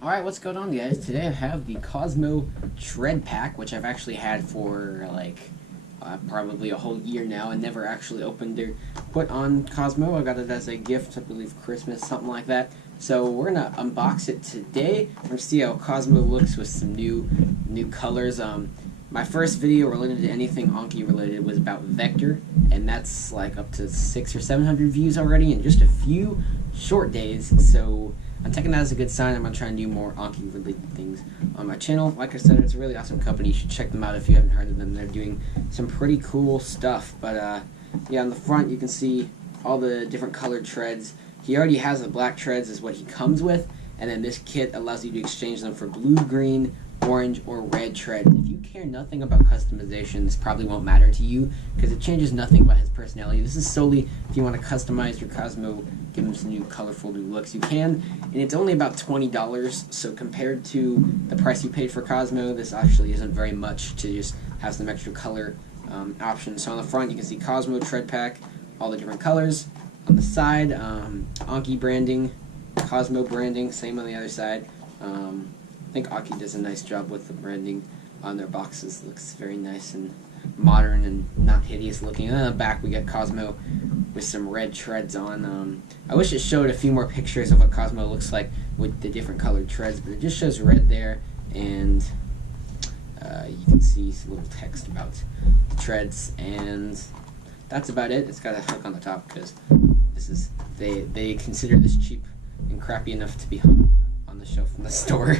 Alright, what's going on, guys? Today I have the Cozmo Shred Pack, which I've actually had for, probably a whole year now and never actually opened or put on Cozmo. I got it as a gift, I believe Christmas, something like that. So we're going to unbox it today. We're going to see how Cozmo looks with some new colors. My first video related to anything Anki related was about Vector, and that's like up to 600 or 700 views already in just a few short days. So I'm taking that as a good sign. I'm going to try and do more Anki related things on my channel. Like I said, it's a really awesome company. You should check them out if you haven't heard of them. They're doing some pretty cool stuff. But yeah, on the front you can see all the different colored treads. He already has the black treads is what he comes with, and then this kit allows you to exchange them for blue, green, orange, or red treads. If you care nothing about customization, this probably won't matter to you because it changes nothing about his personality. This is solely if you want to customize your Cozmo, give him some new colorful new looks, you can. And it's only about $20, so compared to the price you paid for Cozmo, this actually isn't very much to just have some extra color options. So on the front you can see Cozmo Tread Pack, all the different colors. On the side, Anki branding, Cozmo branding, same on the other side. I think Anki does a nice job with the branding on their boxes. It looks very nice and modern and not hideous looking. And on the back we got Cozmo with some red treads on. I wish it showed a few more pictures of what Cozmo looks like with the different colored treads, but it just shows red there, and you can see a little text about the treads, and that's about it. It's got a hook on the top because this is they consider this cheap and crappy enough to be hung on the shelf in the store.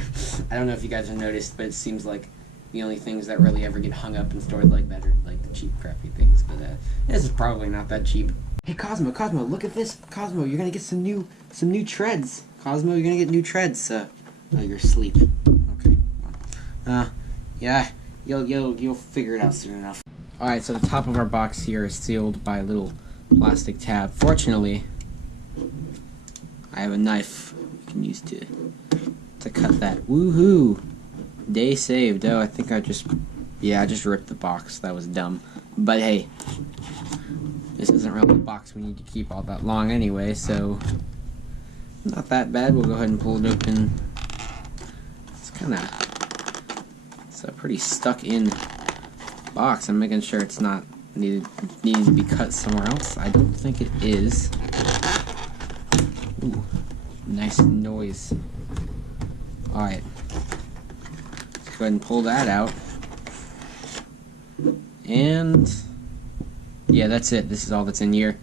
I don't know if you guys have noticed, but it seems like the only things that really ever get hung up in stores like that are like the cheap, crappy things. But this is probably not that cheap. Hey Cozmo, look at this. Cozmo, you're gonna get some new treads. Cozmo, you're gonna get new treads. Oh, you're asleep. Okay. Yeah, you'll figure it out soon enough. Alright, so the top of our box here is sealed by a little plastic tab. Fortunately, I have a knife we can use to cut that. Woohoo! Day saved. Oh, I think I just ripped the box. That was dumb. But hey, this isn't really a box we need to keep all that long anyway, so not that bad. We'll go ahead and pull it open. It's a pretty stuck in box. I'm making sure it's not needing to be cut somewhere else. I don't think it is. Ooh, nice noise. Alright. Let's go ahead and pull that out. And yeah, that's it. This is all that's in here.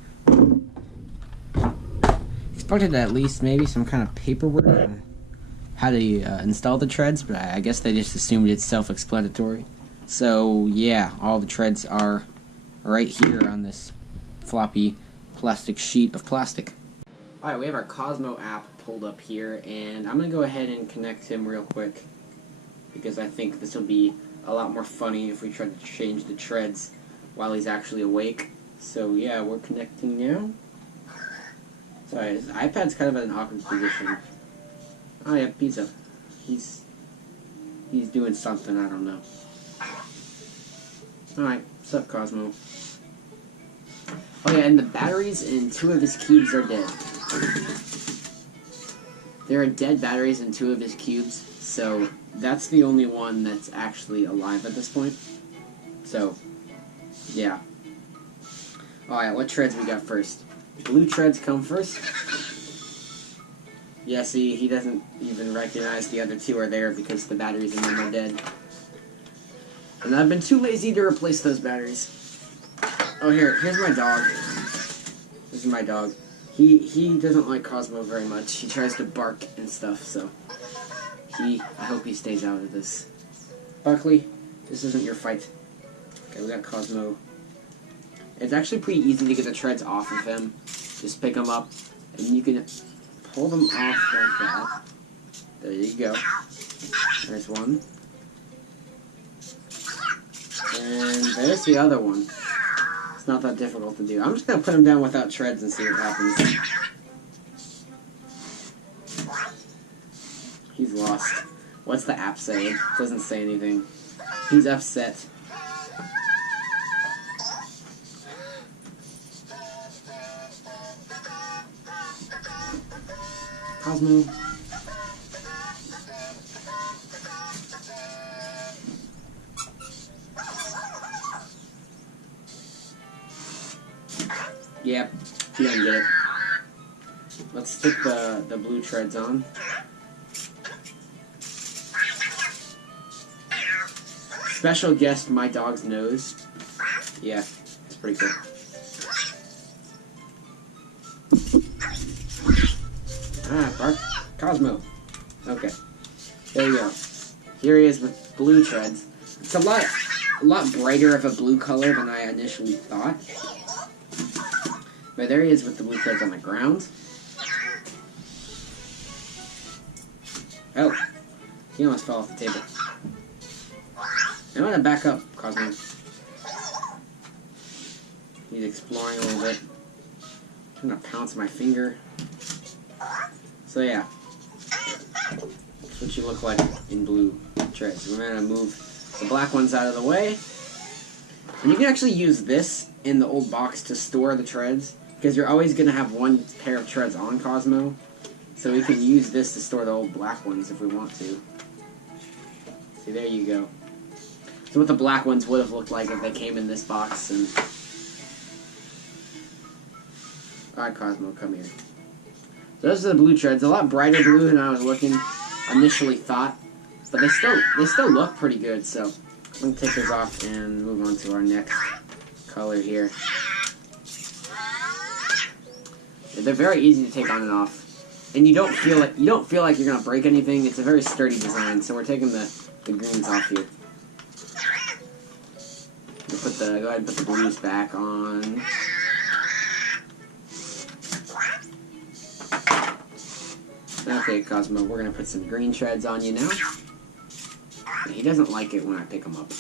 Expected at least maybe some kind of paperwork on how to install the treads, but I guess they just assumed it's self-explanatory. So yeah, all the treads are right here on this floppy plastic sheet of plastic. Alright, we have our Cozmo app pulled up here, and I'm going to go ahead and connect him real quick because I think this will be a lot more funny if we try to change the treads while he's actually awake. So yeah, we're connecting now. Sorry, his iPad's kind of at an awkward position. Oh yeah, pizza. He's doing something, I don't know. Alright, what's up, Cozmo? Oh yeah, and the batteries in 2 of his cubes are dead. There are dead batteries in 2 of his cubes, so that's the only one that's actually alive at this point. So, yeah. Alright, what treads we got first? Blue treads come first. Yeah, see, he doesn't even recognize the other 2 are there because the batteries in them are dead. And I've been too lazy to replace those batteries. Oh, here's my dog. This is my dog. He doesn't like Cozmo very much. He tries to bark and stuff, so I hope he stays out of this. Buckley, this isn't your fight. Okay, we got Cozmo. It's actually pretty easy to get the treads off of him. Just pick them up, and you can pull them off like that. There you go. There's one. And there's the other one. It's not that difficult to do. I'm just going to put him down without treads and see what happens. He's lost. What's the app say? It doesn't say anything. He's upset. Cozmo. Yep, you don't get it. Let's stick the blue treads on. Special guest, my dog's nose. Yeah, it's pretty cool. Ah, bark. Cozmo. Okay. There you go. Here he is with blue treads. It's a lot brighter of a blue color than I initially thought. But there he is with the blue treads on the ground. Oh, he almost fell off the table. I'm gonna back up, Cozmo. He's exploring a little bit. I'm gonna pounce my finger. So yeah, that's what you look like in blue treads. We're gonna move the black ones out of the way. And you can actually use this in the old box to store the treads, because you're always gonna have one pair of treads on Cozmo. So we can use this to store the old black ones if we want to. See, there you go. So what the black ones would have looked like if they came in this box. And alright, Cozmo, come here. So those are the blue treads. A lot brighter blue than I was initially thought. But they still look pretty good, so I'm going to take those off and move on to our next color here. They're very easy to take on and off. And you don't feel like you're going to break anything. It's a very sturdy design, so we're taking the greens off here. Go ahead and put the blues back on. Okay, Cozmo, we're going to put some green treads on you now. He doesn't like it when I pick him up.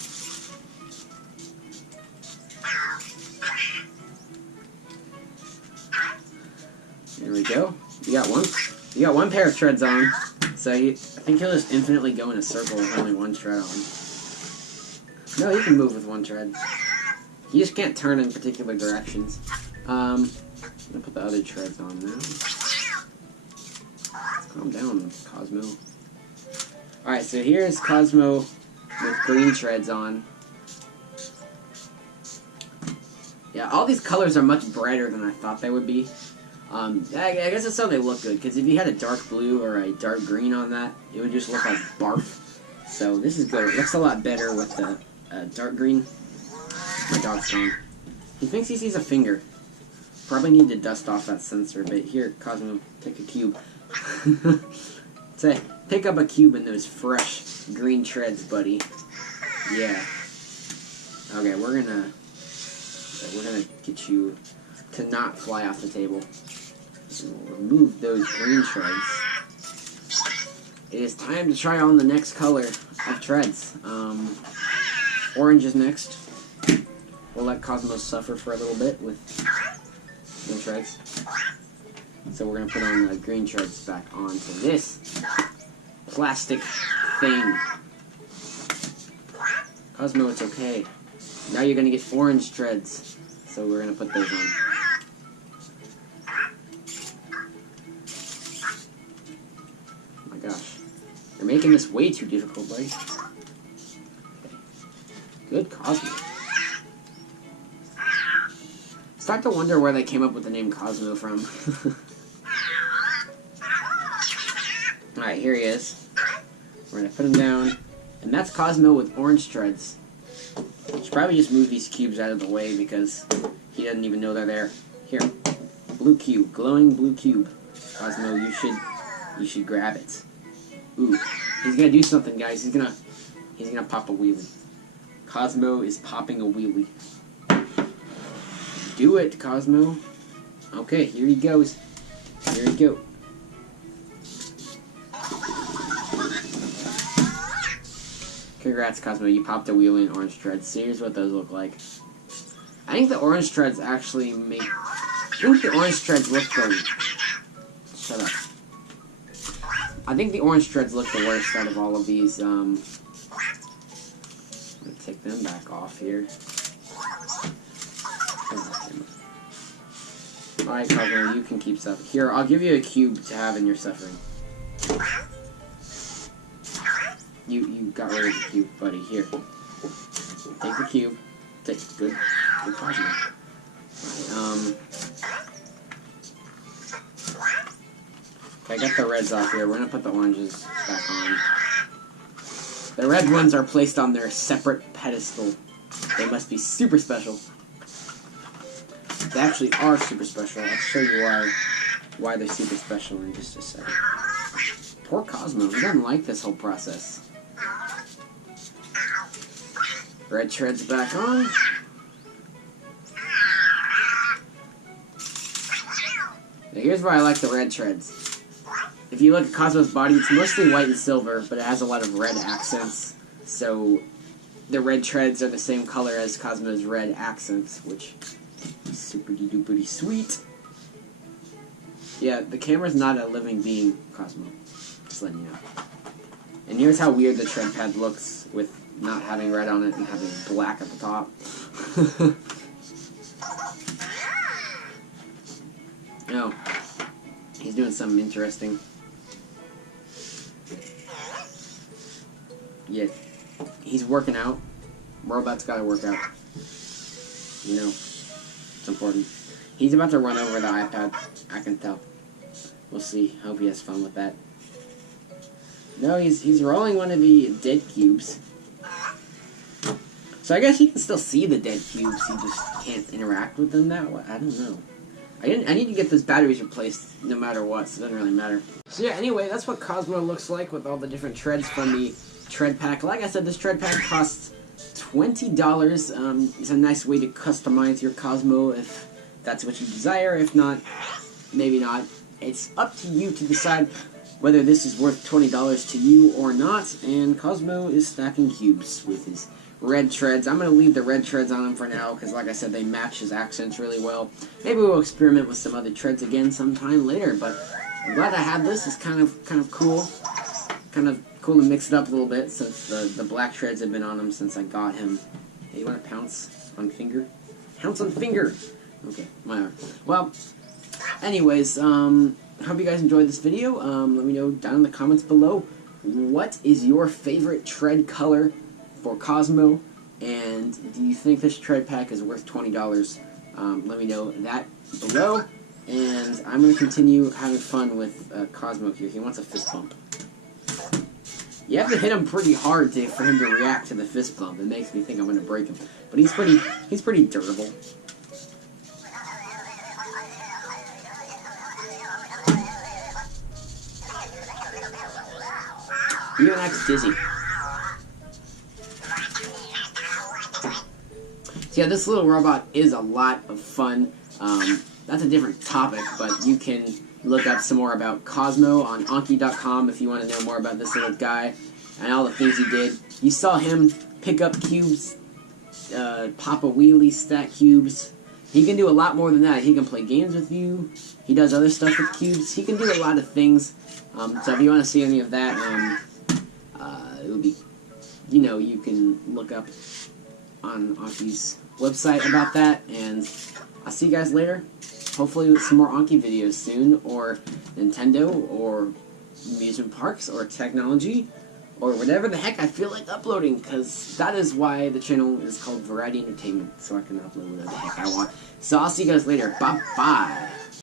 There we go. You got one pair of treads on. So I think he'll just infinitely go in a circle with only one tread on. No, he can move with one tread. You just can't turn in particular directions. I'm gonna put the other treads on now. Calm down, Cozmo. Alright, so here's Cozmo with green treads on. Yeah, all these colors are much brighter than I thought they would be. I guess that's how they look good, because if you had a dark blue or a dark green on that, it would just look like barf. So this is good. It looks a lot better with the dark green. My dog's gone. He thinks he sees a finger. Probably need to dust off that sensor, but here, Cozmo, take a cube. Say, pick up a cube in those fresh green treads, buddy. Yeah. Okay, we're gonna get you to not fly off the table. We'll remove those green treads. It is time to try on the next color of treads. Orange is next. We'll let Cozmo suffer for a little bit with no treads. So we're going to put on the green treads back onto this plastic thing. Cozmo, it's okay. Now you're going to get orange treads. So we're going to put those on. Oh my gosh. You're making this way too difficult, buddy. Okay. Good Cozmo. Start to wonder where they came up with the name Cozmo from. Alright, here he is. We're going to put him down. And that's Cozmo with orange treads. Should probably just move these cubes out of the way because he doesn't even know they're there. Here. Blue cube. Glowing blue cube. Cozmo, you should grab it. Ooh. He's going to do something, guys. He's gonna pop a wheelie. Cozmo is popping a wheelie. Do it, Cozmo. Okay, here he goes. Here we go. Congrats, Cozmo. You popped a wheelie in orange treads. So here's what those look like. I think the orange treads actually make... I think the orange treads look the... Shut up. I think the orange treads look the worst out of all of these. I'm going to take them back off here. Alright, Cozmo, you can keep suffering. Here, I'll give you a cube to have in your suffering. You got rid of the cube, buddy. Here. Take the cube. Take good Cozmo. Right, Okay, I got the reds off here. We're gonna put the oranges back on. The red ones are placed on their separate pedestal. They must be super special. They actually are super special. I'll show you why they're super special in just a second. Poor Cozmo, he doesn't like this whole process. Red treads back on. Now here's why I like the red treads. If you look at Cozmo's body, it's mostly white and silver, but it has a lot of red accents. So the red treads are the same color as Cozmo's red accents, which is super-duper sweet. Yeah, the camera's not a living being, Cozmo. Just letting you know. And here's how weird the tread pad looks with not having red on it and having black at the top. Oh, he's doing something interesting. Yeah, he's working out. Robot's gotta work out. You know, it's important. He's about to run over the iPad, I can tell. We'll see. Hope he has fun with that. No, he's rolling one of the dead cubes. So I guess you can still see the dead cubes, you just can't interact with them that way. I don't know. I need to get those batteries replaced no matter what, so it doesn't really matter. So yeah, anyway, that's what Cozmo looks like with all the different treads from the tread pack. Like I said, this tread pack costs $20. It's a nice way to customize your Cozmo if that's what you desire. If not, maybe not. It's up to you to decide whether this is worth $20 to you or not. And Cozmo is stacking cubes with his red treads. I'm going to leave the red treads on him for now because, like I said, they match his accents really well. Maybe we'll experiment with some other treads again sometime later, but I'm glad I have this. It's kind of cool. Kind of cool to mix it up a little bit since the black treads have been on him since I got him. Hey, you want to pounce on finger? Pounce on finger! Okay, whatever. Well, anyways, hope you guys enjoyed this video. Let me know down in the comments below, what is your favorite tread color for Cozmo, and do you think this tread pack is worth $20? Let me know that below, and I'm going to continue having fun with Cozmo here. He wants a fist bump. You have to hit him pretty hard for him to react to the fist bump. It makes me think I'm going to break him, but he's pretty durable. He even acts dizzy. So yeah, this little robot is a lot of fun. That's a different topic, but you can look up some more about Cozmo on Anki.com if you want to know more about this little guy and all the things he did. You saw him pick up cubes, pop a wheelie, stack cubes. He can do a lot more than that. He can play games with you. He does other stuff with cubes. He can do a lot of things. So if you want to see any of that, it would be, you can look up on Anki's website about that, and I'll see you guys later. Hopefully with some more Anki videos soon, or Nintendo, or amusement parks, or technology, or whatever the heck I feel like uploading, because that is why the channel is called Variety Entertainment, so I can upload whatever the heck I want. So I'll see you guys later. Bye-bye.